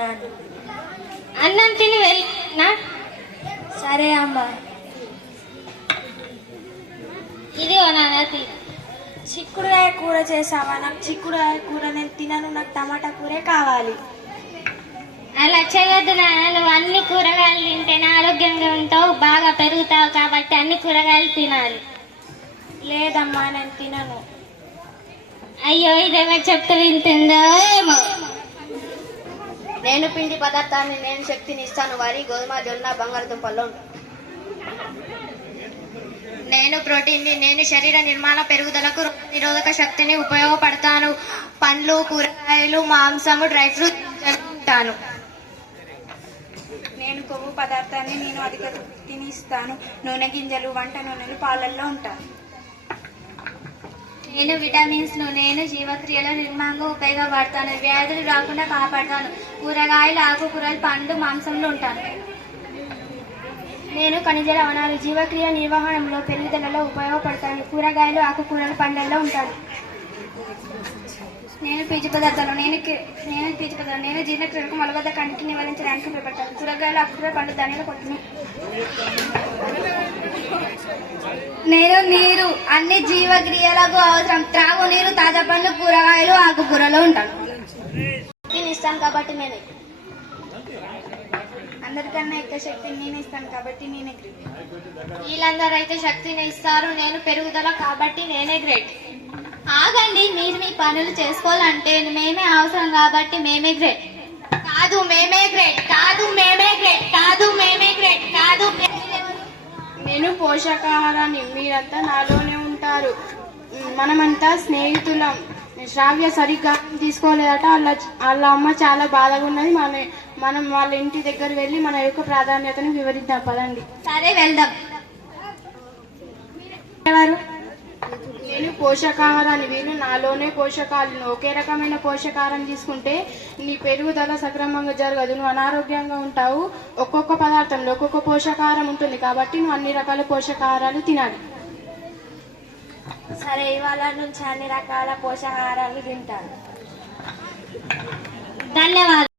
వెళ్తున్నాను. అన్నం తిని వెళ్ళినా. సరే అమ్మా. ఇది నాన్నది. చిక్కుడుకాయ కూర చేసావా? నాకు చిక్కుడుకాయ కూర నేను తినను, నాకు టమాటా కూరే కావాలి. అలా చేయవద్దు నాన్న, నువ్వు అన్ని కూరగాయలు తింటేనే ఆరోగ్యంగా ఉంటావు, బాగా పెరుగుతావు, కాబట్టి అన్ని కూరగాయలు తినాలి. లేదమ్మా, నేను తినను. అయ్యో, ఇదేమో చెప్తూ వింటుందో ఏమో. నేను పిండి పదార్థాన్ని, నేను శక్తిని ఇస్తాను. వరి, గోధుమ, జొన్న, బంగాళదుంపల్లో నేను ప్రోటీన్ని, నేను శరీర నిర్మాణ పెరుగుదలకు, నిరోధక శక్తిని ఉపయోగపడతాను. పండ్లు, కూరగాయలు, మాంసము, డ్రై ఫ్రూట్స్ ఉంటాను. నేను కొవ్వు పదార్థాన్ని, నేను అధిక శక్తిని ఇస్తాను. నూనె గింజలు, వంట నూనెలు పాలల్లో ఉంటాను. నేను విటమిన్స్ ను, నేను జీవక్రియల నిర్మాణంగా ఉపయోగపడతాను. వ్యాధులు రాకుండా కాపాడతాను. కూరగాయలు, ఆకుకూరలు, పండ్లు, మాంసంలో ఉంటాను. నేను ఖనిజ లవణాలు, జీవక్రియ నిర్వహణలో, పెరుగుదలలో ఉపయోగపడతాను. కూరగాయలు, ఆకుకూరలు, పండ్లలో ఉంటాను. నేను పీచు పదార్థాలు, నేను జీర్ణక్రియలకు, మలబద్ధకానికి నివారించడానికి ఉపయోగపడతాను. కూరగాయలు, ఆకుకూరలు, పండ్లు, ధాన్యాలు కొట్టును. నేను నీరు, అన్ని జీవక్రియలకు అవసరం. త్రాగునీరు, తాజా పండ్లు, కూరగాయలు, ఆకుకూరలు ఉంటాను. ఇస్తాను కాబట్టి నేను అందరికన్నా ఎక్కువ శక్తిని నేను ఇస్తాను కాబట్టి నేనే గ్రేట్. వీళ్ళందరూ అయితే శక్తిని ఇస్తారు, నేను పెరుగుదల కాబట్టి నేనే గ్రేట్. ఆగండి, మీరు మీ పనులు చేసుకోవాలంటే మేమే అవసరం కాబట్టి మేమే గ్రేట్. కాదు మేమే గ్రేట్, కాదు మేమే గ్రేట్, కాదు మేమే గ్రేట్, కాదు. నేను పోషకాహారాన్ని, మీరంతా నాలోనే ఉంటారు. మనమంతా స్నేహితులం. శ్రావ్య సరిగ్గా తీసుకోలేదట, వాళ్ళ అమ్మ చాలా బాధగా ఉన్నది. మనం వాళ్ళ ఇంటి దగ్గర వెళ్ళి మన యొక్క ప్రాధాన్యతను వివరిద్దాం, పదండి. సరే, వెళ్దాం. ఎవరు? నేను పోషకాహారాన్ని, వీళ్ళు నాలోనే పోషకాలను. ఒకే రకమైన పోషకాహారం తీసుకుంటే నీ పెరుగుదల సక్రమంగా జరగదు, నువ్వు అనారోగ్యంగా ఉంటావు. ఒక్కొక్క పదార్థంలో ఒక్కొక్క పోషకాహారం ఉంటుంది కాబట్టి నువ్వు అన్ని రకాల పోషకాహారాలు తినాలి. సరే, ఇవాళ నుంచి అన్ని రకాల పోషకాహారాలు తింటాను. ధన్యవాదాలు.